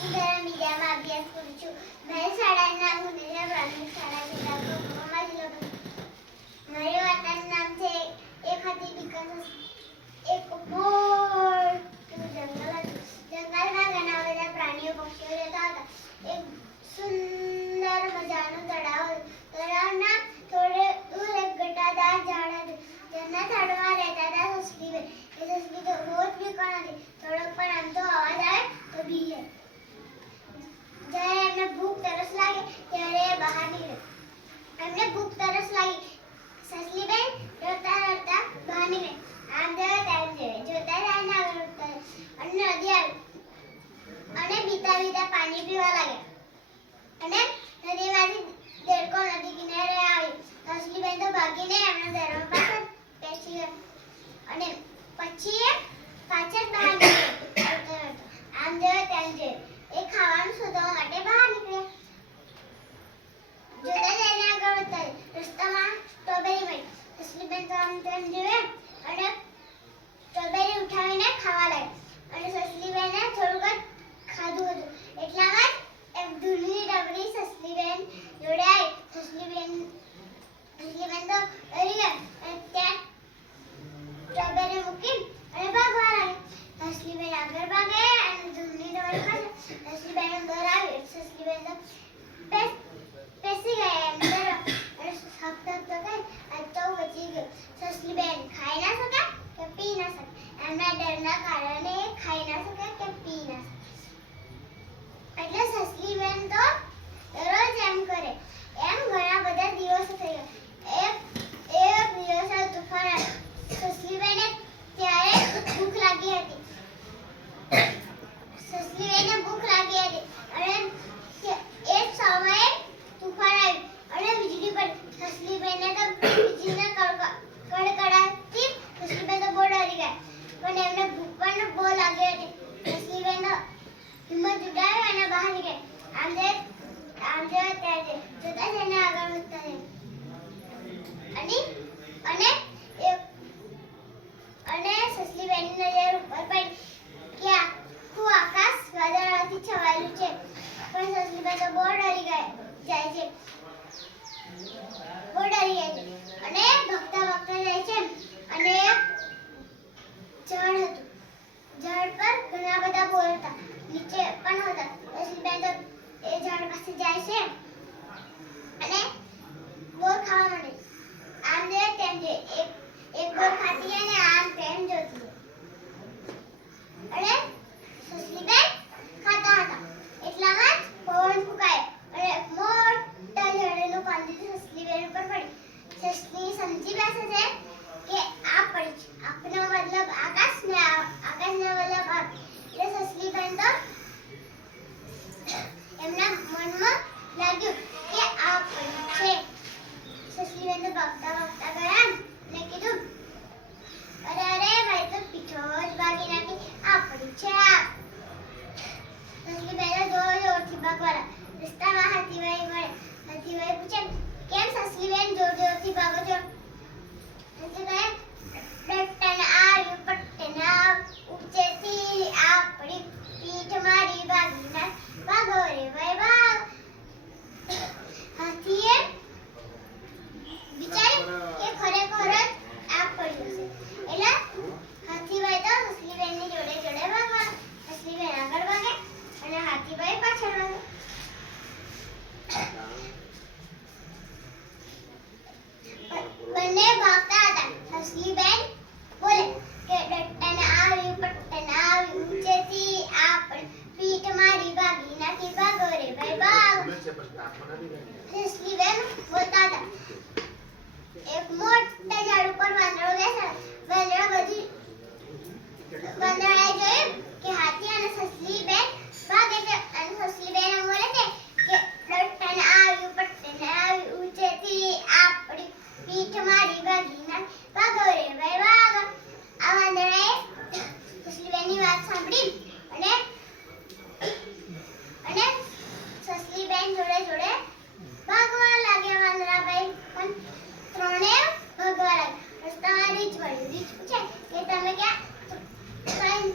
ધોરણ બીજામાં અભ્યાસ કરું છું. મારી શાળાનું નામ ગુનેજા પ્રાથમિક શાળા જિલ્લા કોકમા જિલ્લો. મારી વાર્તાનું નામ છે એક હતી વિકાસ. એક મોટું જંગલ હતું. જંગલમાં ઘણા બધા પ્રાણીઓ પક્ષીઓ રહેતા હતા. એક સુંદર મજાનું તળાવ હતું. તળાવના થોડે દૂર એક ઘટાદાર ઝાડ હતું. જેના ઝાડમાં રહેતા હતા સસલીબેન. એ સસલી તો બહુ જ બીકણ હતી. થોડોક પણ આમ તો અવાજ આવે તો બી જાય. જ્યારે એમને ભૂખ તરસ લાગે ત્યારે એ બહાર નીકળે. એમને ભૂખ તરસ લાગી. સસલીબેન રડતા રડતા બહાર નીકળે. આમ જોયો તેમ જોયો. જોતા જાય આગળ વધતા અને નદી આવી અને બીતા બીતા પાણી પીવા લાગ્યા. અને નદીમાંથી દેડકો નદી કિનારે આવી. સસલીબેન તો ભાગીને એમના ઘરમાં પાછળ બેસી ગયા અને પછી એ પાછળ બહાર નીકળ્યા. આમ જોયો તેમ જોયો. એ ખાવાનું શોધવા માટે બહાર નીકળ્યા. જોતા જઈને આગળ વધતા રસ્તામાં સ્ટ્રોબેરી મળી. સસલીબેન તો આમ તેમ જોયા અને સ્ટ્રોબેરી ઉઠાવીને ખાવા લાગ્યા. અને સસલીબેને થોડુંક ખાધું હતું. એટલામાં જ એક ધૂળની ડબરી સસલીબેન જોડે આવી. સસલીબેન તો ડરી ગયા અને ત્યાં સ્ટ્રોબેરી મૂકી અને ભાગવા લાગી. સસલીબેન આગળ ભાગે અને ધૂળની ડબરી પાછળ. સસલીબેન અંદર આવી. સસલીબેન તો બેસી ગયા અંદર અને હકતો કહી આજ તો બચી ગયો. સસલીબેન ખાઈ ના શક્યા કે પી ના શક્યા. એમના ડરના કારણે ખાઈ ના શક્યા કે પી ના શક્યા. એટલે સસલીબેન તો દરરોજ એમ કરે. એમ ઘણા બધા દિવસો થઈ ગયા. એક દિવસ તુફાન આવ્યું. સસલીબેને ત્યારે ભૂખ લાગી હતી. સસલીબેને ભૂખ લાગી હતી અને એ સમયે તુફાન આવ્યું અને વીજળી પડી. સસલીબેને તો વીજળીના કડકડાટથી સસલીબેન તો બહુ ડરી ગયા. પણ એમને ભૂખ પણ બહુ લાગી હતી. સસલીબેન તો હિંમત જુટાવી અને બહાર નીકળ્યા. આમ જોયો ત્યાં જોતા જઈને આગળ વધતા જાય. અને સસલીબેનની નજર ઉપર પડી કે આખું આકાશ વાદળોથી છવાયેલું છે. પણ સસલીબેન તો બહુ ડરી જાય છે. અને ભાગતા જાય છે અને ઝાડ હતું. ઝાડ પર ઘણા બધા બોર હતા. નીચે પણ હતા. સસલીબેન તો એ ઝાડ પાસે જાય છે અને બોર ખાવા માંડે. આમ જોયે તેમ જોયે. એક બોર ખાતી અને આમ તેમ જોતી. અને સસલીબેન ખાતા હતા. એટલામાં જ પવન ફૂંકાયો અને મોટા ઝાડનું પાંદડું સસલીબેન ઉપર પડ્યું. સસલી સમજી બેસે છે કે આ પડી છે. આપનો મતલબ આકાશ ને આકાશનો મતલબ આપ. એટલે સસલીબેન તો એમના મનમાં લાગ્યું કે આ પડી છે. સસલીબેન તો ભાગતા ગયા અને કીધું અરે ભાઈ તો પીછો જ ભાગી નાખી. આ પડી છે. સસલીબેન જોરથી ભાગવા લાગી. રસ્તામાં હાથીભાઈ મળે. હાથીભાઈ પૂછે કેમ સસલીબેન જોરથી ભાગો છો? હાથી કહે ડટ્ટન આવ્યું પટ્ટન ઉપચેથી આપણી પીઠ મારી ભાગી નાખ. ભાગો રે ભાઈ ભાગ. હાથીએ વિચાર્યું કે ખરેખર જ આગ પડી હશે. એટલે હાથીભાઈ તો સસલીબેનની જોડે ભાગવા. સસલીબેન આગળ ભાગે અને હાથીભાઈ પાછળ ભાગે. બંને ભાગતા હતા. સસલીબેન બોલે કે ડટ્ટન આવ્યું પટ્ટન આવ્યું ઊંચેથી આપણ પીઠ મારી ભાગી નાખી. ભાગો રે ભાઈ ભાગ. સસલીબેન બોલતા હતા. એક મોટા ઝાડ ઉપર વાંદરો બેઠા. વાંદરાએ જોયું કે હાથી અને સસલીબેન ભાગે છે અને સસલીબેન બોલે છે કે ડટ્ટન આવ્યું પટ્ટન આવ્યું ઊંચેથી આપણી પીઠ મારી ભાગી નાખ. ભાગો રે ભાઈ ભાગ. આ વાંદરાએ સસલીબેનની વાત સાંભળી અને સસલીબેન જોડે ભાગવા લાગ્યા. વાંદરાભાઈ પણ ત્રણેય ભાગવા લાગ્યા. રસ્તામાં રીંછ મળ્યું. રીંછ પૂછે કે તમે ક્યાં? ત્રણ